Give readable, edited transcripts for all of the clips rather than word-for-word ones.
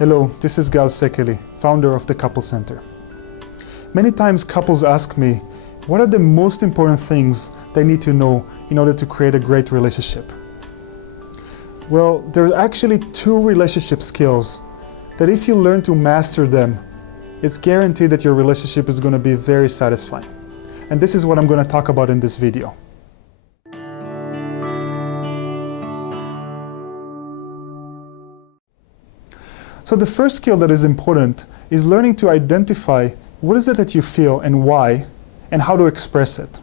Hello, this is Szekely, founder of the Couple Center. Many times couples ask me, what are the most important things they need to know in order to create a great relationship? Well, there are actually two relationship skills that if you learn to master them, it's guaranteed that your relationship is going to be very satisfying. And this is what I'm going to talk about in this video. So the first skill that is important is learning to identify what is it that you feel and why, and how to express it.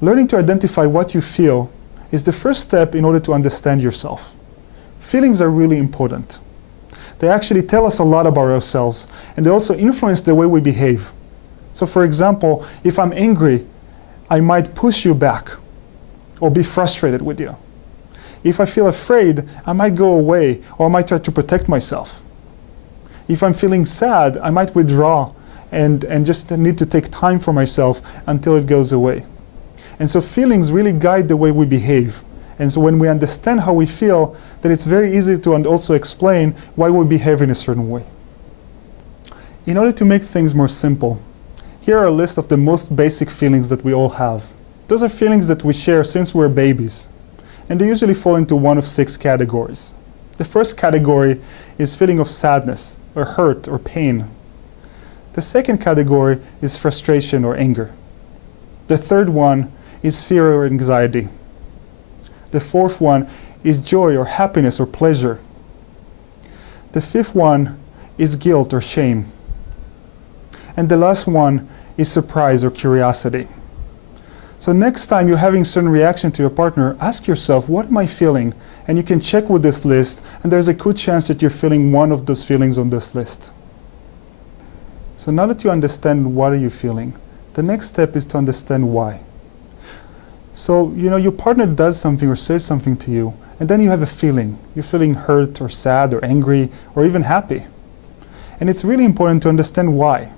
Learning to identify what you feel is the first step in order to understand yourself. Feelings are really important. They actually tell us a lot about ourselves, and they also influence the way we behave. So for example, if I'm angry, I might push you back or be frustrated with you. If I feel afraid, I might go away or I might try to protect myself. If I'm feeling sad, I might withdraw and just need to take time for myself until it goes away. And so feelings really guide the way we behave. And so when we understand how we feel, then it's very easy to also explain why we behave in a certain way. In order to make things more simple, here are a list of the most basic feelings that we all have. Those are feelings that we share since we're babies. And they usually fall into one of 6 categories. The first category is feeling of sadness, or hurt, or pain. The second category is frustration or anger. The third one is fear or anxiety. The fourth one is joy or happiness or pleasure. The fifth one is guilt or shame. And the last one is surprise or curiosity. So next time you're having a certain reaction to your partner, ask yourself, what am I feeling? And you can check with this list, and there's a good chance that you're feeling one of those feelings on this list. So now that you understand what are you feeling, the next step is to understand why. So, your partner does something or says something to you, and then you have a feeling. You're feeling hurt or sad or angry or even happy. And it's really important to understand why.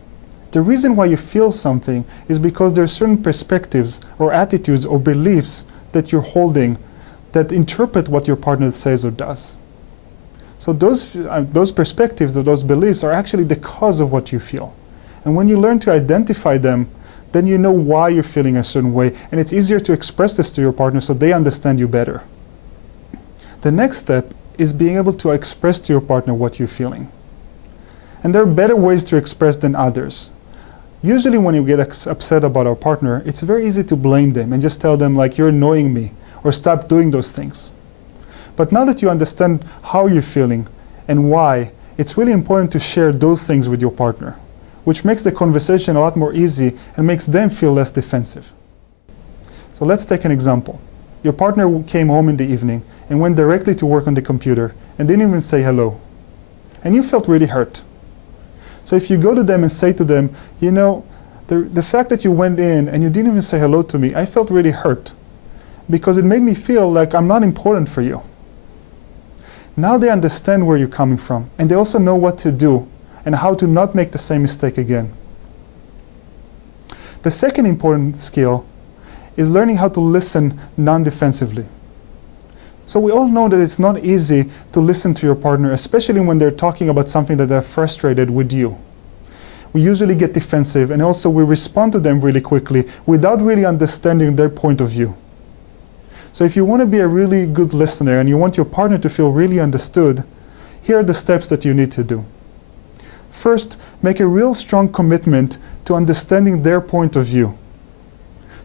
The reason why you feel something is because there are certain perspectives or attitudes or beliefs that you're holding that interpret what your partner says or does. So those perspectives or those beliefs are actually the cause of what you feel. And when you learn to identify them, then you know why you're feeling a certain way, and it's easier to express this to your partner so they understand you better. The next step is being able to express to your partner what you're feeling. And there are better ways to express than others. Usually when you get upset about our partner, it's very easy to blame them and just tell them like, you're annoying me, or stop doing those things. But now that you understand how you're feeling and why, it's really important to share those things with your partner, which makes the conversation a lot more easy and makes them feel less defensive. So let's take an example. Your partner came home in the evening and went directly to work on the computer and didn't even say hello. And you felt really hurt. So if you go to them and say to them, the fact that you went in and you didn't even say hello to me, I felt really hurt because it made me feel like I'm not important for you. Now they understand where you're coming from, and they also know what to do and how to not make the same mistake again. The second important skill is learning how to listen non-defensively. So we all know that it's not easy to listen to your partner, especially when they're talking about something that they're frustrated with you. We usually get defensive, and also we respond to them really quickly without really understanding their point of view. So if you want to be a really good listener and you want your partner to feel really understood, here are the steps that you need to do. First, make a real strong commitment to understanding their point of view.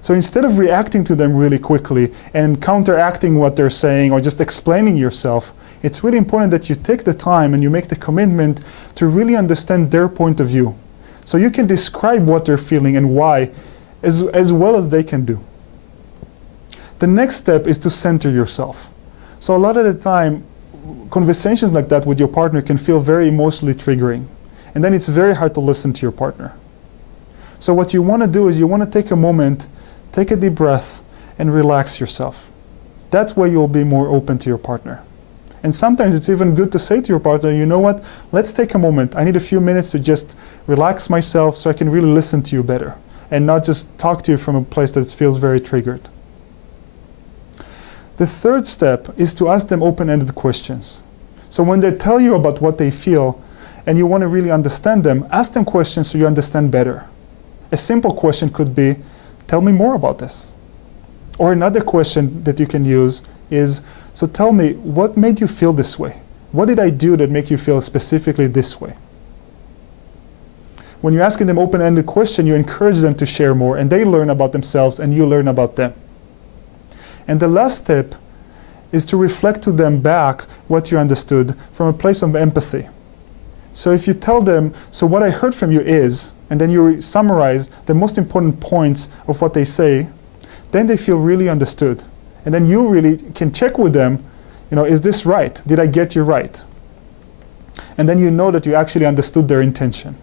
So instead of reacting to them really quickly and counteracting what they're saying or just explaining yourself, it's really important that you take the time and you make the commitment to really understand their point of view. So you can describe what they're feeling and why as well as they can do. The next step is to center yourself. So a lot of the time, conversations like that with your partner can feel very emotionally triggering. And then it's very hard to listen to your partner. So what you want to do is you want to take a moment, take a deep breath, and relax yourself. That way you'll be more open to your partner. And sometimes it's even good to say to your partner, you know what, let's take a moment. I need a few minutes to just relax myself so I can really listen to you better and not just talk to you from a place that feels very triggered. The third step is to ask them open-ended questions. So when they tell you about what they feel and you want to really understand them, ask them questions so you understand better. A simple question could be, tell me more about this. Or another question that you can use is, so tell me, what made you feel this way? What did I do that make you feel specifically this way? When you're asking them open-ended question, you encourage them to share more, and they learn about themselves and you learn about them. And the last step is to reflect to them back what you understood from a place of empathy. So if you tell them, so what I heard from you is, and then you summarize the most important points of what they say, then they feel really understood. And then you really can check with them, is this right? Did I get you right? And then you know that you actually understood their intention.